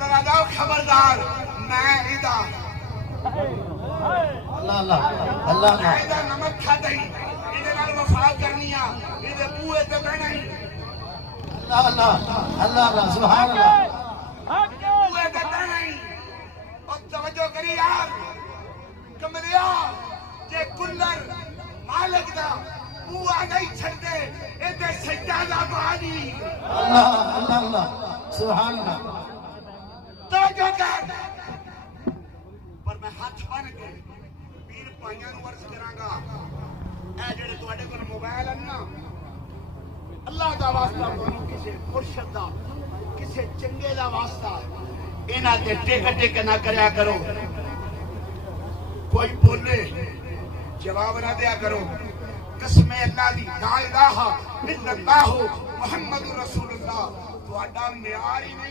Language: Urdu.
نظر آ جاؤ خبردار میں ادا اللہ اللہ اللہ میں ادا نمک کھا دئی ادھے نال وفا کرنی آ ادھے بوئے تے بہنا ہی اللہ اللہ اللہ اللہ سبحان اللہ بوئے تے بہنا ہی اور توجہ کری یار کمریا جے کلر مالک دا بوا نہیں چھڑتے ادھے سجادہ بانی اللہ اللہ اللہ سبحان اللہ توجہ کر پر میں ہاتھ بن کے پیر پائیاں نو عرض کراں گا اے جڑے تواڈے کول موبائل ہیں نا اللہ دا واسطہ تانوں کسے مرشد دا کسے چنگے دا واسطہ انہاں تے ٹک ٹک نہ کریا کرو کوئی بولے جواب نہ دیا کرو قسم اللہ دی لا الہ الا اللہ محمد رسول اللہ تہاڈا معیار ہی نہیں